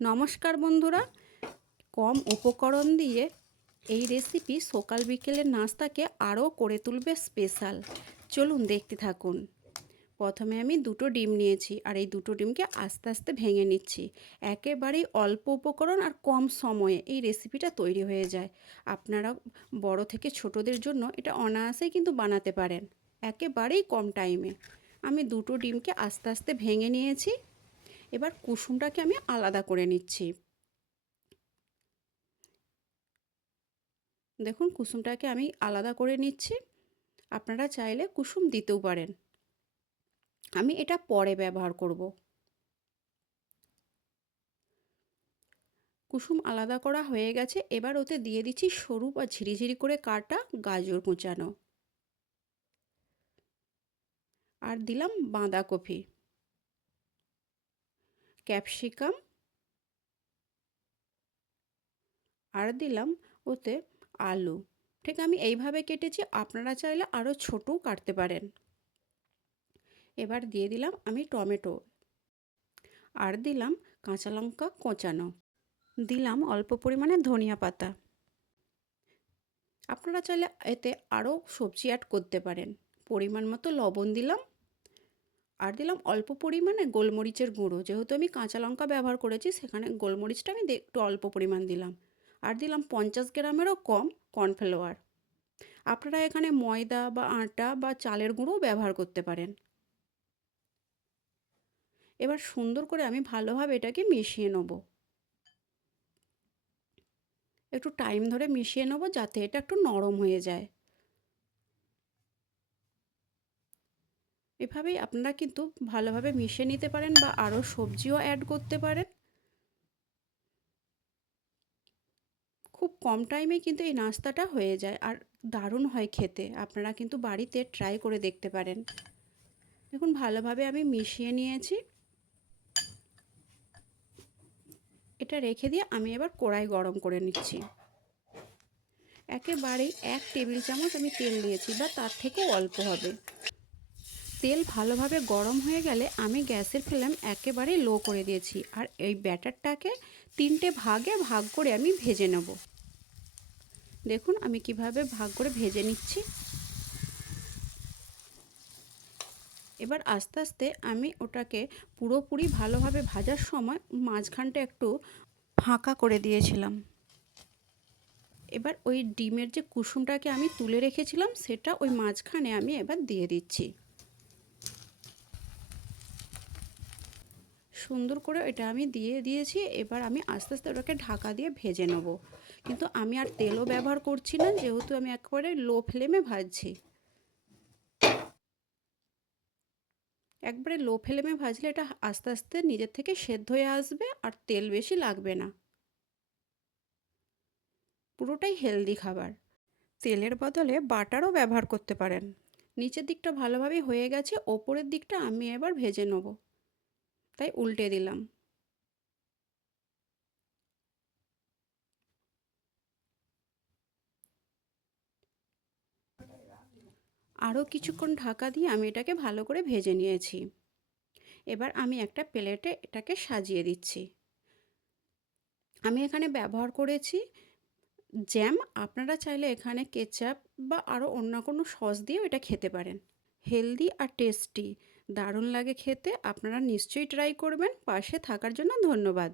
নমস্কার বন্ধুরা, কম উপকরণ দিয়ে এই রেসিপি সকাল বিকেলের নাস্তাকে আরও করে তুলবে স্পেশাল। চলুন দেখতে থাকুন। প্রথমে আমি দুটো ডিম নিয়েছি আর এই দুটো ডিমকে আস্তে আস্তে ভেঙে নিচ্ছি। একেবারেই অল্প উপকরণ আর কম সময়ে এই রেসিপিটা তৈরি হয়ে যায়। আপনারা বড় থেকে ছোটদের জন্য এটা অনায়াসেই কিন্তু বানাতে পারেন, একেবারেই কম টাইমে। আমি দুটো ডিমকে আস্তে আস্তে ভেঙে নিয়েছি। এবার কুসুমটাকে আমি আলাদা করে নিচ্ছি। দেখুন কুসুমটাকে আমি আলাদা করে নিচ্ছি। আপনারা চাইলে কুসুম দিতেও পারেন, আমি এটা পরে ব্যবহার করব। কুসুম আলাদা করা হয়ে গেছে। এবার ওতে দিয়ে দিচ্ছি সরু বা ঝিরিঝিরি করে কাটা গাজর কুচানো, আর দিলাম বাঁধাকপি, ক্যাপসিকাম, আর দিলাম ওতে আলু। ঠিক আমি এইভাবে কেটেছি, আপনারা চাইলে আরও ছোটও কাটতে পারেন। এবার দিয়ে দিলাম আমি টমেটো, আর দিলাম কাঁচা লঙ্কা কোচানো, দিলাম অল্প পরিমাণে ধনিয়া পাতা। আপনারা চাইলে এতে আরও সবজি অ্যাড করতে পারেন। পরিমাণ মতো লবণ দিলাম, আর দিলাম অল্প পরিমাণে গোলমরিচের গুঁড়ো। যেহেতু আমি কাঁচা লঙ্কা ব্যবহার করেছি, সেখানে গোলমরিচটা আমি একটু অল্প পরিমাণ দিলাম। আর দিলাম 50 গ্রামেরও কম কর্নফ্লাওয়ার। আপনারা এখানে ময়দা বা আটা বা চালের গুঁড়োও ব্যবহার করতে পারেন। এবার সুন্দর করে আমি ভালোভাবে এটাকে মিশিয়ে নেব। একটু টাইম ধরে মিশিয়ে নেব যাতে এটা একটু নরম হয়ে যায়। এভাবেই আপনারা কিন্তু ভালোভাবে মিশিয়ে নিতে পারেন বা আরও সবজিও অ্যাড করতে পারেন। খুব কম টাইমে কিন্তু এই নাস্তাটা হয়ে যায় আর দারুণ হয় খেতে। আপনারা কিন্তু বাড়িতে ট্রাই করে দেখতে পারেন। দেখুন ভালোভাবে আমি মিশিয়ে নিয়েছি। এটা রেখে দিয়ে আমি এবার কড়াই গরম করে নিচ্ছি। একেবারেই 1 টেবিল চামচ আমি তেল দিয়েছি, বা তার থেকেও অল্প হবে। তেল ভালোভাবে গরম হয়ে গেলে আমি গ্যাসের ফ্লেম একেবারে লো করে দিয়েছি, আর এই ব্যাটারটাকে 3টে ভাগে ভাগ করে আমি ভেজে নেব। দেখুন আমি কিভাবে ভাগ করে ভেজে নিচ্ছি। এবার আস্তে আস্তে আমি ওটাকে পুরোপুরি ভালোভাবে ভাজার সময় মাঝখানটা একটু ফাঁকা করে দিয়েছিলাম। এবার ওই ডিমের যে কুসুমটাকে আমি তুলে রেখেছিলাম, সেটা ওই মাঝখানে আমি এবার দিয়ে দিচ্ছি। সুন্দর করে এটা আমি দিয়ে দিয়েছি। এবার আমি আস্তে আস্তে ওটাকে ঢাকা দিয়ে ভেজে নেব। কিন্তু আমি আর তেলও ব্যবহার করছি না, যেহেতু আমি একেবারে লো ফ্লেমে ভাজছি। একবারে লো ফ্লেমে ভাজলে এটা আস্তে আস্তে নিজের থেকে সেদ্ধ হয়ে আসবে, আর তেল বেশি লাগবে না। পুরোটাই হেলদি খাবার। তেলের বদলে বাটারও ব্যবহার করতে পারেন। নিচের দিকটা ভালোভাবে হয়ে গেছে, ওপরের দিকটা আমি এবার ভেজে নেব, তাই উল্টে দিলাম। আরও কিছুক্ষণ ঢাকা দিয়ে আমি এটাকে ভালো করে ভেজে নিয়েছি। এবার আমি একটা প্লেটে এটাকে সাজিয়ে দিচ্ছি। আমি এখানে ব্যবহার করেছি জ্যাম। আপনারা চাইলে এখানে কেচাপ বা আরও অন্য কোনো সস দিয়েও এটা খেতে পারেন। হেলদি আর টেস্টি, দারুণ লাগে খেতে। আপনারা নিশ্চয়ই ট্রাই করবেন। পাশে থাকার জন্য ধন্যবাদ।